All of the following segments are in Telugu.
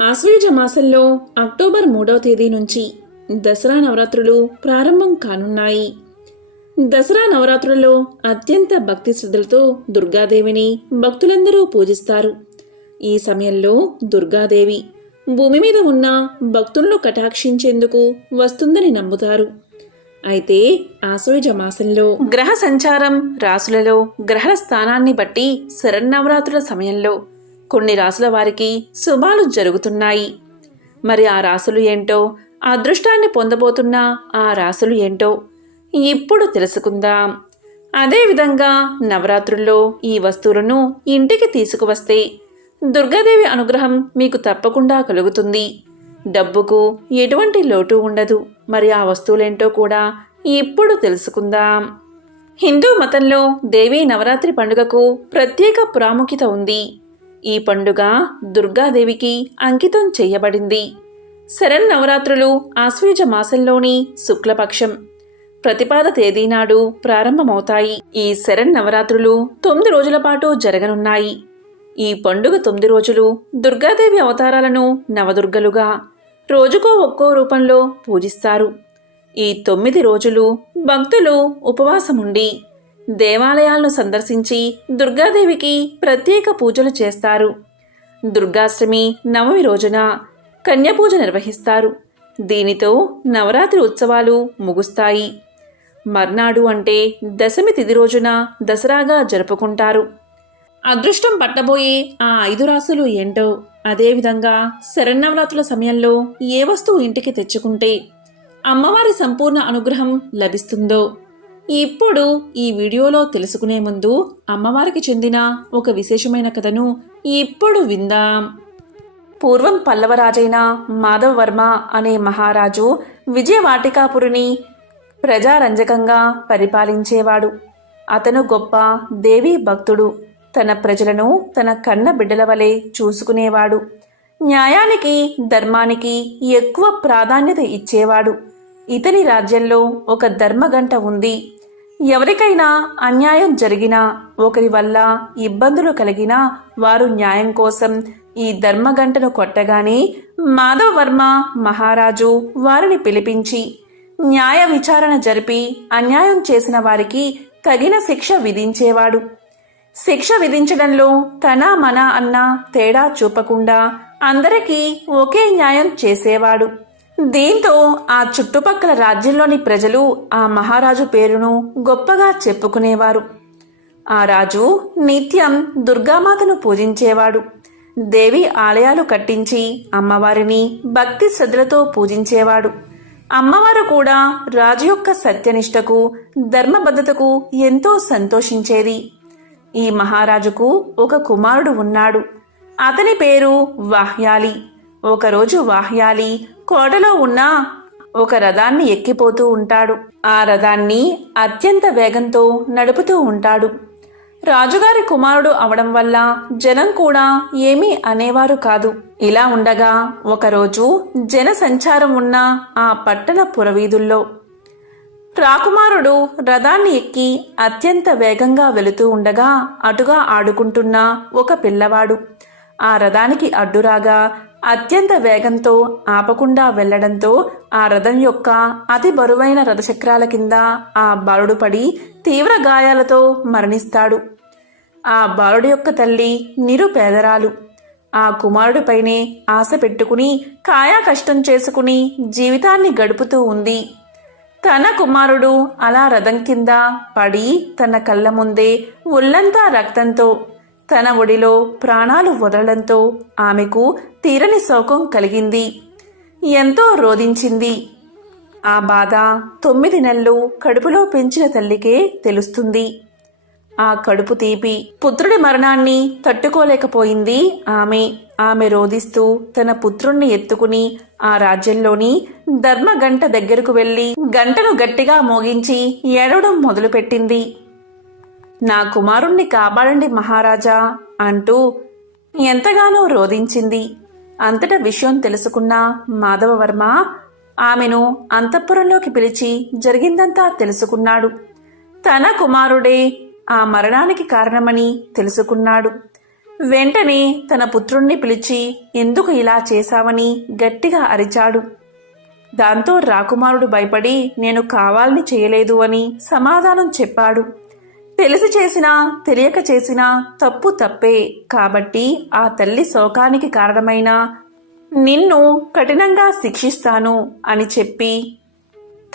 ఆశ్వేజ మాసంలో అక్టోబర్ మూడవ తేదీ నుంచి దసరా నవరాత్రులు ప్రారంభం కానున్నాయి. దసరా నవరాత్రులలో అత్యంత భక్తి శ్రద్ధలతో దుర్గాదేవిని భక్తులందరూ పూజిస్తారు. ఈ సమయంలో దుర్గాదేవి భూమి మీద ఉన్న భక్తులను కటాక్షించేందుకు వస్తుందని నమ్ముతారు. అయితే ఆశ్వేజ మాసంలో గ్రహ సంచారం రాసులలో గ్రహ స్థానాన్ని బట్టి శరన్నవరాత్రుల సమయంలో కొన్ని రాసుల వారికి శుభాలు జరుగుతున్నాయి. మరి ఆ రాసులు ఏంటో అదృష్టాన్ని పొందబోతున్న ఆ రాసులు ఏంటో ఇప్పుడు తెలుసుకుందాం. అదేవిధంగా నవరాత్రుల్లో ఈ వస్తువులను ఇంటికి తీసుకువస్తే దుర్గాదేవి అనుగ్రహం మీకు తప్పకుండా కలుగుతుంది. డబ్బుకు ఎటువంటి లోటు ఉండదు. మరి ఆ వస్తువులేంటో కూడా ఇప్పుడు తెలుసుకుందాం. హిందూ మతంలో దేవీ నవరాత్రి పండుగకు ప్రత్యేక ప్రాముఖ్యత ఉంది. ఈ పండుగ దుర్గాదేవికి అంకితం చేయబడింది. శరన్నవరాత్రులు ఆశ్వేజ మాసంలోని శుక్లపక్షం. ప్రతిపాద తేదీ నాడు ప్రారంభమవుతాయి. ఈ శరణ్ నవరాత్రులు తొమ్మిది రోజుల పాటు జరగనున్నాయి. ఈ పండుగ తొమ్మిది రోజులు దుర్గాదేవి అవతారాలను నవదుర్గలుగా రోజుకో ఒక్కో రూపంలో పూజిస్తారు. ఈ తొమ్మిది రోజులు భక్తులు ఉపవాసముండి దేవాలయాలను సందర్శించి దుర్గాదేవికి ప్రత్యేక పూజలు చేస్తారు. దుర్గాష్టమి నవమి రోజున కన్యపూజ నిర్వహిస్తారు. దీనితో నవరాత్రి ఉత్సవాలు ముగుస్తాయి. మర్నాడు అంటే దశమి తిది రోజున దసరాగా జరుపుకుంటారు. అదృష్టం పట్టబోయే ఆ ఐదు రాసులు ఏంటో అదేవిధంగా శరన్నవరాత్రుల సమయంలో ఏ వస్తువు ఇంటికి తెచ్చుకుంటే అమ్మవారి సంపూర్ణ అనుగ్రహం లభిస్తుందో ఇప్పుడు ఈ వీడియోలో తెలుసుకునే ముందు అమ్మవారికి చెందిన ఒక విశేషమైన కథను ఇప్పుడు విందాం. పూర్వం పల్లవరాజైన మాధవవర్మ అనే మహారాజు విజయవాటికాపురిని ప్రజారంజకంగా పరిపాలించేవాడు. అతను గొప్ప దేవీ భక్తుడు. తన ప్రజలను తన కన్న బిడ్డల వలె చూసుకునేవాడు. న్యాయానికి ధర్మానికి ఎక్కువ ప్రాధాన్యత ఇచ్చేవాడు. ఇతని రాజ్యంలో ఒక ధర్మగంట ఉంది. ఎవరికైనా అన్యాయం జరిగినా ఒకరి వల్ల ఇబ్బందులు కలిగినా వారు న్యాయం కోసం ఈ ధర్మగంటను కొట్టగానే మాధవవర్మ మహారాజు వారిని పిలిపించి న్యాయ విచారణ జరిపి అన్యాయం చేసిన వారికి తగిన శిక్ష విధించేవాడు. శిక్ష విధించడంలో తన మన అన్న తేడా చూపకుండా అందరికీ ఒకే న్యాయం చేసేవాడు. దీంతో ఆ చుట్టుపక్కల రాజ్యంలోని ప్రజలు ఆ మహారాజు పేరును గొప్పగా చెప్పుకునేవారు. ఆ రాజు నిత్యం దుర్గామాతను పూజించేవాడు. దేవి ఆలయాలు కట్టించి అమ్మవారిని భక్తి శ్రద్ధలతో పూజించేవాడు. అమ్మవారు కూడా రాజు యొక్క సత్యనిష్టకు ధర్మబద్ధతకు ఎంతో సంతోషించేది. ఈ మహారాజుకు ఒక కుమారుడు ఉన్నాడు. అతని పేరు వాహ్యాలి. ఒకరోజు వాహ్యాలి కోటలో ఉన్న ఒక రథాన్ని ఎక్కిపోతూ ఉంటాడు. ఆ రథాన్ని అత్యంత వేగంతో నడుపుతూ ఉంటాడు. రాజుగారి కుమారుడు అవడం వల్ల జనం కూడా ఏమీ అనేవారు కాదు. ఇలా ఉండగా ఒకరోజు జన సంచారం ఉన్న ఆ పట్టణ పురవీధుల్లో రాకుమారుడు రథాన్ని ఎక్కి అత్యంత వేగంగా వెళుతూ ఉండగా అటుగా ఆడుకుంటున్న ఒక పిల్లవాడు. ఆ రథానికి అడ్డురాగా అత్యంత వేగంతో ఆపకుండా వెళ్ళడంతో ఆ రథం యొక్క అతి బరువైన రథచక్రాల కింద ఆ బాలుడు పడి తీవ్ర గాయాలతో మరణిస్తాడు. ఆ బాలుడి యొక్క తల్లి నిరుపేదరాలు. ఆ కుమారుడిపైనే ఆశ పెట్టుకుని కాయా కష్టం చేసుకుని జీవితాన్ని గడుపుతూ ఉంది. తన కుమారుడు అలా రథం కింద పడి తన కళ్ళ ముందే ఒళ్ళంతా రక్తంతో తన ఒడిలో ప్రాణాలు వదలడంతో ఆమెకు తీరని శోకం కలిగింది. ఎంతో రోధించింది. ఆ బాధ తొమ్మిది నెలలు కడుపులో పెంచిన తల్లికే తెలుస్తుంది. ఆ కడుపు తీపి పుత్రుడి మరణాన్ని తట్టుకోలేకపోయింది ఆమె. ఆమె రోధిస్తూ తన పుత్రుణ్ణి ఎత్తుకుని ఆ రాజ్యంలోని ధర్మగంట దగ్గరకు వెళ్ళి గంటను గట్టిగా మోగించి ఏడవడం మొదలుపెట్టింది. నా కుమారుణ్ణి కాపాడండి మహారాజా అంటూ ఎంతగానో రోధించింది. అంతటా విషయం తెలుసుకున్న మాధవవర్మ ఆమెను అంతఃపురంలోకి పిలిచి జరిగిందంతా తెలుసుకున్నాడు. తన కుమారుడే ఆ మరణానికి కారణమని తెలుసుకున్నాడు. వెంటనే తన పుత్రుణ్ణి పిలిచి ఎందుకు ఇలా చేశావని గట్టిగా అరిచాడు. దాంతో రాకుమారుడు భయపడి నేను కావాలని చేయలేదు అని సమాధానం చెప్పాడు. తెలిసి చేసినా తెలియక చేసినా తప్పు తప్పే. కాబట్టి ఆ తల్లి శోకానికి కారణమైన నిన్ను కఠినంగా శిక్షిస్తాను అని చెప్పి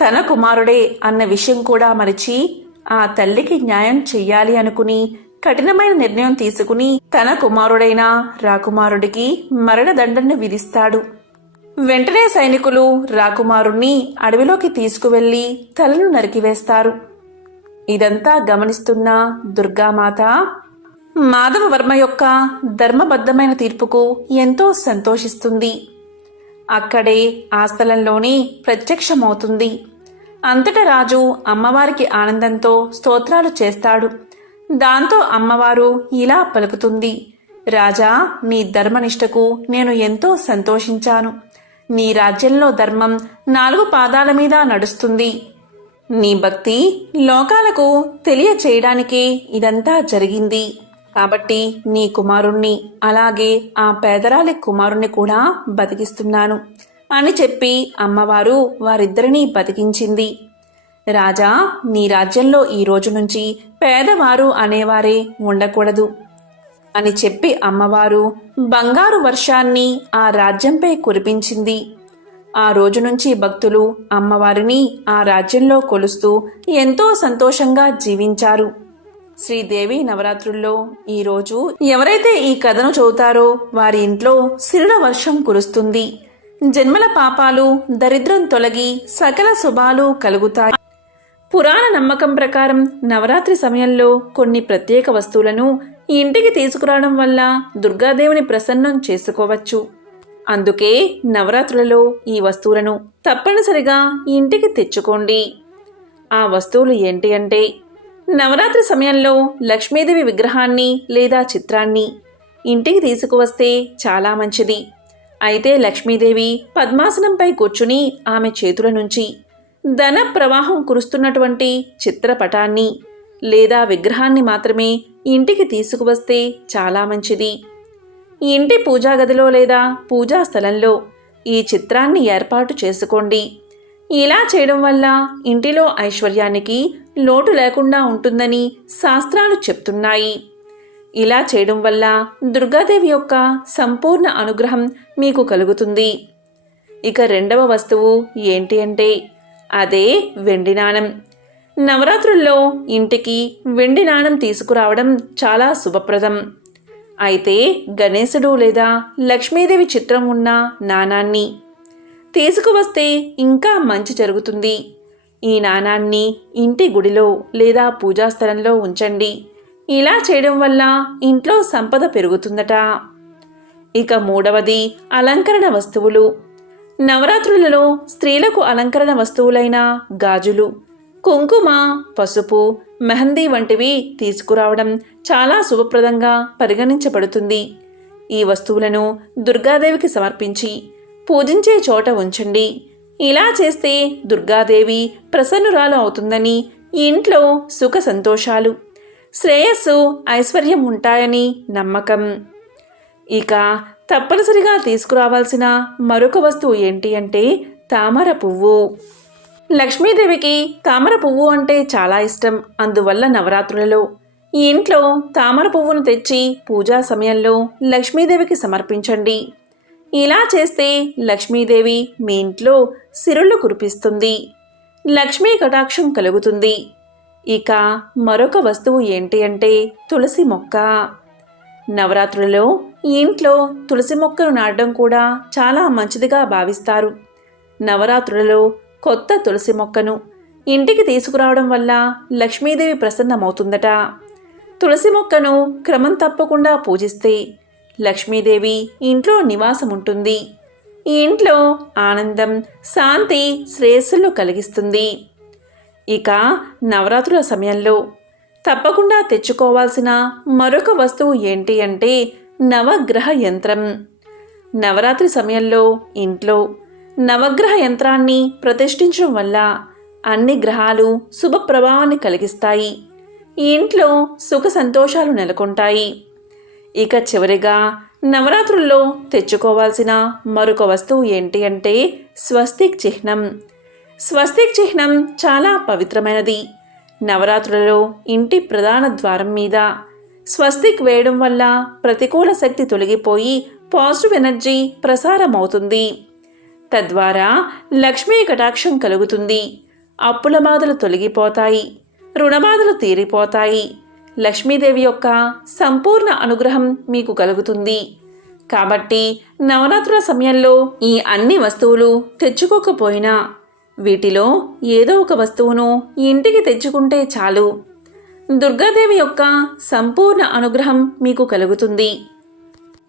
తన కుమారుడే అన్న విషయం కూడా మరిచి ఆ తల్లికి న్యాయం చెయ్యాలి అనుకుని కఠినమైన నిర్ణయం తీసుకుని తన కుమారుడైన రాకుమారుడికి మరణదండను విధిస్తాడు. వెంటనే సైనికులు రాకుమారుణ్ణి అడవిలోకి తీసుకువెళ్ళి తలను నరికివేస్తారు. ఇదంతా గమనిస్తున్న దుర్గామాత మాధవవర్మ యొక్క ధర్మబద్ధమైన తీర్పుకు ఎంతో సంతోషిస్తుంది. అక్కడే ఆ స్థలంలోనే ప్రత్యక్షమవుతుంది. అంతట రాజు అమ్మవారికి ఆనందంతో స్తోత్రాలు చేస్తాడు. దాంతో అమ్మవారు ఇలా పలుకుతుంది. రాజా నీ ధర్మనిష్టకు నేను ఎంతో సంతోషించాను. నీ రాజ్యంలో ధర్మం నాలుగు పాదాల మీద నడుస్తుంది. నీ భక్తి లోకాలకు తెలియచేయడానికి ఇదంతా జరిగింది. కాబట్టి నీ కుమారుణ్ణి అలాగే ఆ పేదరాలి కుమారుణ్ణి కూడా బతికిస్తున్నాను అని చెప్పి అమ్మవారు వారిద్దరినీ బతికించింది. రాజా నీ రాజ్యంలో ఈ రోజు నుంచి పేదవారు అనేవారే ఉండకూడదు అని చెప్పి అమ్మవారు బంగారు వర్షాన్ని ఆ రాజ్యంపై కురిపించింది. ఆ రోజు నుంచి భక్తులు అమ్మవారిని ఆ రాజ్యంలో కొలుస్తూ ఎంతో సంతోషంగా జీవించారు. శ్రీదేవి నవరాత్రుల్లో ఈరోజు ఎవరైతే ఈ కథను చదువుతారో వారి ఇంట్లో సిరుల వర్షం కురుస్తుంది. జన్మల పాపాలు దరిద్రం తొలగి సకల శుభాలు కలుగుతాయి. పురాణ నమ్మకం ప్రకారం నవరాత్రి సమయంలో కొన్ని ప్రత్యేక వస్తువులను ఇంటికి తీసుకురావడం వల్ల దుర్గాదేవిని ప్రసన్నం చేసుకోవచ్చు. అందుకే నవరాత్రులలో ఈ వస్తువులను తప్పనిసరిగా ఇంటికి తెచ్చుకోండి. ఆ వస్తువులు ఏంటి అంటే నవరాత్రి సమయంలో లక్ష్మీదేవి విగ్రహాన్ని లేదా చిత్రాన్ని ఇంటికి తీసుకువస్తే చాలా మంచిది. అయితే లక్ష్మీదేవి పద్మాసనంపై కూర్చుని ఆమె చేతుల నుంచి ధన ప్రవాహం కురుస్తున్నటువంటి చిత్రపటాన్ని లేదా విగ్రహాన్ని మాత్రమే ఇంటికి తీసుకువస్తే చాలా మంచిది. ఇంటి పూజా గదిలో లేదా పూజా స్థలంలో ఈ చిత్రాన్ని ఏర్పాటు చేసుకోండి. ఇలా చేయడం వల్ల ఇంటిలో ఐశ్వర్యానికి లోటు లేకుండా ఉంటుందని శాస్త్రాలు చెప్తున్నాయి. ఇలా చేయడం వల్ల దుర్గాదేవి యొక్క సంపూర్ణ అనుగ్రహం మీకు కలుగుతుంది. ఇక రెండవ వస్తువు ఏంటి అంటే అదే వెండి నాణం. నవరాత్రుల్లో ఇంటికి వెండి నాణం తీసుకురావడం చాలా శుభప్రదం. అయితే గణేశుడు లేదా లక్ష్మీదేవి చిత్రం ఉన్న నాణాన్ని తీసుకువస్తే ఇంకా మంచి జరుగుతుంది. ఈ నాణాన్ని ఇంటి గుడిలో లేదా పూజా స్థలంలో ఉంచండి. ఇలా చేయడం వల్ల ఇంట్లో సంపద పెరుగుతుందట. ఇక మూడవది అలంకరణ వస్తువులు. నవరాత్రులలో స్త్రీలకు అలంకరణ వస్తువులైన గాజులు కుంకుమ పసుపు మెహందీ వంటివి తీసుకురావడం చాలా శుభప్రదంగా పరిగణించబడుతుంది. ఈ వస్తువులను దుర్గాదేవికి సమర్పించి పూజించే చోట ఉంచండి. ఇలా చేస్తే దుర్గాదేవి ప్రసన్నురాలు అవుతుందని ఇంట్లో సుఖ సంతోషాలు శ్రేయస్సు ఐశ్వర్యం ఉంటాయని నమ్మకం. ఇక తప్పనిసరిగా తీసుకురావాల్సిన మరొక వస్తువు ఏంటి అంటే తామర పువ్వు. లక్ష్మీదేవికి తామర పువ్వు అంటే చాలా ఇష్టం. అందువల్ల నవరాత్రులలో ఈ ఇంట్లో తామర పువ్వును తెచ్చి పూజా సమయంలో లక్ష్మీదేవికి సమర్పించండి. ఇలా చేస్తే లక్ష్మీదేవి మీ ఇంట్లో సిరుళ్ళు కురిపిస్తుంది. లక్ష్మీ కటాక్షం కలుగుతుంది. ఇక మరొక వస్తువు ఏంటి అంటే తులసి మొక్క. నవరాత్రులలో ఇంట్లో తులసి మొక్కను నాటడం కూడా చాలా మంచిదిగా భావిస్తారు. నవరాత్రులలో కొత్త తులసి మొక్కను ఇంటికి తీసుకురావడం వల్ల లక్ష్మీదేవి ప్రసన్నమవుతుందట. తులసి మొక్కను క్రమం తప్పకుండా పూజిస్తే లక్ష్మీదేవి ఇంట్లో నివాసం ఉంటుంది ఈ ఇంట్లో ఆనందం శాంతి శ్రేయస్సులు కలిగిస్తుంది. ఇక నవరాత్రుల సమయంలో తప్పకుండా తెచ్చుకోవాల్సిన మరొక వస్తువు ఏంటి అంటే నవగ్రహ యంత్రం. నవరాత్రి సమయంలో ఇంట్లో నవగ్రహ యంత్రాన్ని ప్రతిష్ఠించడం వల్ల అన్ని గ్రహాలు శుభ ప్రభావాన్ని కలిగిస్తాయి. ఈ ఇంట్లో సుఖ సంతోషాలు నెలకొంటాయి. ఇక చివరిగా నవరాత్రుల్లో తెచ్చుకోవాల్సిన మరొక వస్తువు ఏంటి అంటే స్వస్తిక్ చిహ్నం. స్వస్తిక్ చిహ్నం చాలా పవిత్రమైనది. నవరాత్రులలో ఇంటి ప్రధాన ద్వారం మీద స్వస్తిక్ వేయడం వల్ల ప్రతికూల శక్తి తొలగిపోయి పాజిటివ్ ఎనర్జీ ప్రసారం అవుతుంది తద్వారా లక్ష్మీ కటాక్షం కలుగుతుంది. అప్పుల బాధలు తొలగిపోతాయి. రుణబాధలు తీరిపోతాయి. లక్ష్మీదేవి యొక్క సంపూర్ణ అనుగ్రహం మీకు కలుగుతుంది. కాబట్టి నవరాత్రుల సమయంలో ఈ అన్ని వస్తువులు తెచ్చుకోకపోయినా వీటిలో ఏదో ఒక వస్తువును ఇంటికి తెచ్చుకుంటే చాలు. దుర్గాదేవి యొక్క సంపూర్ణ అనుగ్రహం మీకు కలుగుతుంది.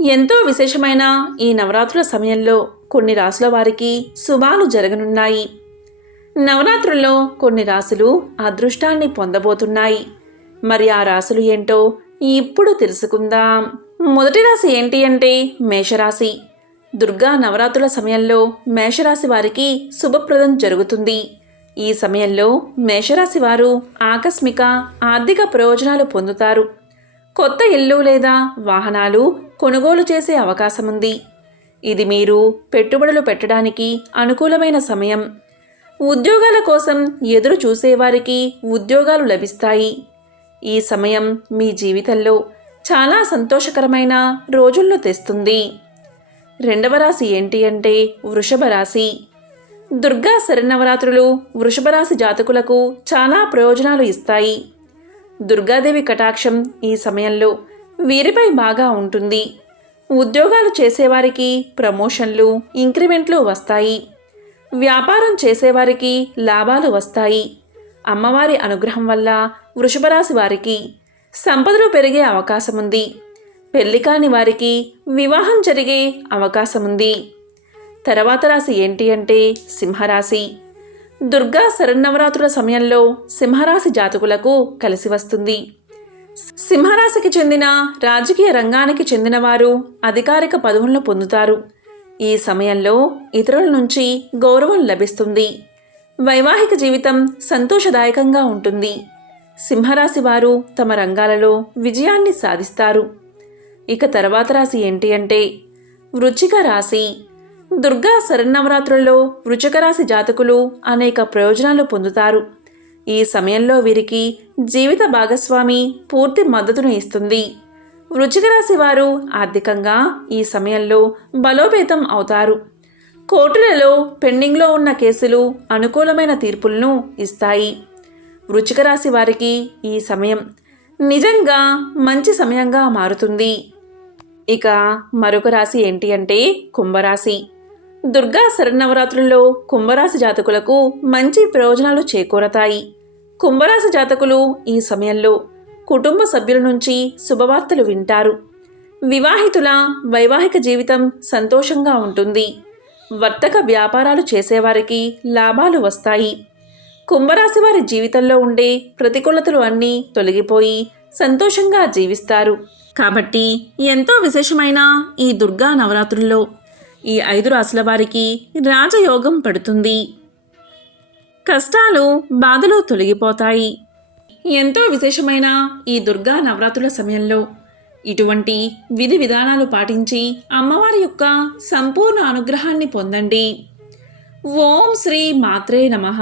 ఎంతో విశేషమైన ఈ నవరాత్రుల సమయంలో కొన్ని రాసుల వారికి శుభాలు జరగనున్నాయి. నవరాత్రుల్లో కొన్ని రాసులు అదృష్టాన్ని పొందబోతున్నాయి. మరి ఆ రాసులు ఏంటో ఇప్పుడు తెలుసుకుందాం. మొదటి రాశి ఏంటి అంటే మేషరాశి. దుర్గా నవరాత్రుల సమయంలో మేషరాశి వారికి శుభప్రదం జరుగుతుంది. ఈ సమయంలో మేషరాశి వారు ఆకస్మిక ఆర్థిక ప్రయోజనాలు పొందుతారు. కొత్త ఇల్లు లేదా వాహనాలు కొనుగోలు చేసే అవకాశం ఉంది ఇది మీరు పెట్టుబడులు పెట్టడానికి అనుకూలమైన సమయం. ఉద్యోగాల కోసం ఎదురు చూసేవారికి ఉద్యోగాలు లభిస్తాయి. ఈ సమయం మీ జీవితంలో చాలా సంతోషకరమైన రోజుల్లో తెస్తుంది. రెండవ రాశి ఏంటి అంటే వృషభ రాశి. దుర్గా శరన్నవరాత్రులు వృషభ రాశి జాతకులకు చాలా ప్రయోజనాలు ఇస్తాయి. దుర్గాదేవి కటాక్షం ఈ సమయంలో వీరిపై బాగా ఉంటుంది. ఉద్యోగాలు చేసేవారికి ప్రమోషన్లు ఇంక్రిమెంట్లు వస్తాయి. వ్యాపారం చేసేవారికి లాభాలు వస్తాయి. అమ్మవారి అనుగ్రహం వల్ల వృషభరాశి వారికి సంపదలు పెరిగే అవకాశం ఉంది పెళ్ళి కాని వారికి వివాహం జరిగే అవకాశం ఉంది తర్వాత రాశి ఏంటి అంటే సింహరాశి. దుర్గా శరన్నవరాత్రుల సమయంలో సింహరాశి జాతకులకు కలిసి వస్తుంది. సింహరాశికి చెందిన రాజకీయ రంగానికి చెందినవారు అధికారిక పదవులను పొందుతారు. ఈ సమయంలో ఇతరుల నుంచి గౌరవం లభిస్తుంది. వైవాహిక జీవితం సంతోషదాయకంగా ఉంటుంది. సింహరాశి వారు తమ రంగాలలో విజయాన్ని సాధిస్తారు. ఇక తర్వాత రాశి ఏంటి అంటే వృచ్చిక రాశి. దుర్గా శరన్నవరాత్రుల్లో వృచిక రాశి జాతకులు అనేక ప్రయోజనాలు పొందుతారు. ఈ సమయంలో వీరికి జీవిత భాగస్వామి పూర్తి మద్దతును ఇస్తుంది. వృచ్చిక రాశి వారు ఆర్థికంగా ఈ సమయంలో బలోపేతం అవుతారు. కోర్టులలో పెండింగ్లో ఉన్న కేసులు అనుకూలమైన తీర్పులను ఇస్తాయి. వృచ్చిక రాశి వారికి ఈ సమయం నిజంగా మంచి సమయంగా మారుతుంది. ఇక మరొక రాశి ఏంటి అంటే కుంభరాశి. దుర్గా శరన్నవరాత్రుల్లో కుంభరాశి జాతకులకు మంచి ప్రయోజనాలు చేకూరతాయి. కుంభరాశి జాతకులు ఈ సమయంలో కుటుంబ సభ్యుల నుంచి శుభవార్తలు వింటారు. వివాహితుల వైవాహిక జీవితం సంతోషంగా ఉంటుంది. వర్తక వ్యాపారాలు చేసేవారికి లాభాలు వస్తాయి. కుంభరాశి వారి జీవితంలో ఉండే ప్రతికూలతలు అన్నీ తొలగిపోయి సంతోషంగా జీవిస్తారు. కాబట్టి ఎంతో విశేషమైన ఈ దుర్గా నవరాత్రుల్లో ఈ ఐదు రాశుల వారికి రాజయోగం పడుతుంది. కష్టాలు బాధలు తొలగిపోతాయి. ఎంతో విశేషమైన ఈ దుర్గా నవరాత్రుల సమయంలో ఇటువంటి విధి విధానాలు పాటించి అమ్మవారి యొక్క సంపూర్ణ అనుగ్రహాన్ని పొందండి. ఓం శ్రీ మాత్రే నమః.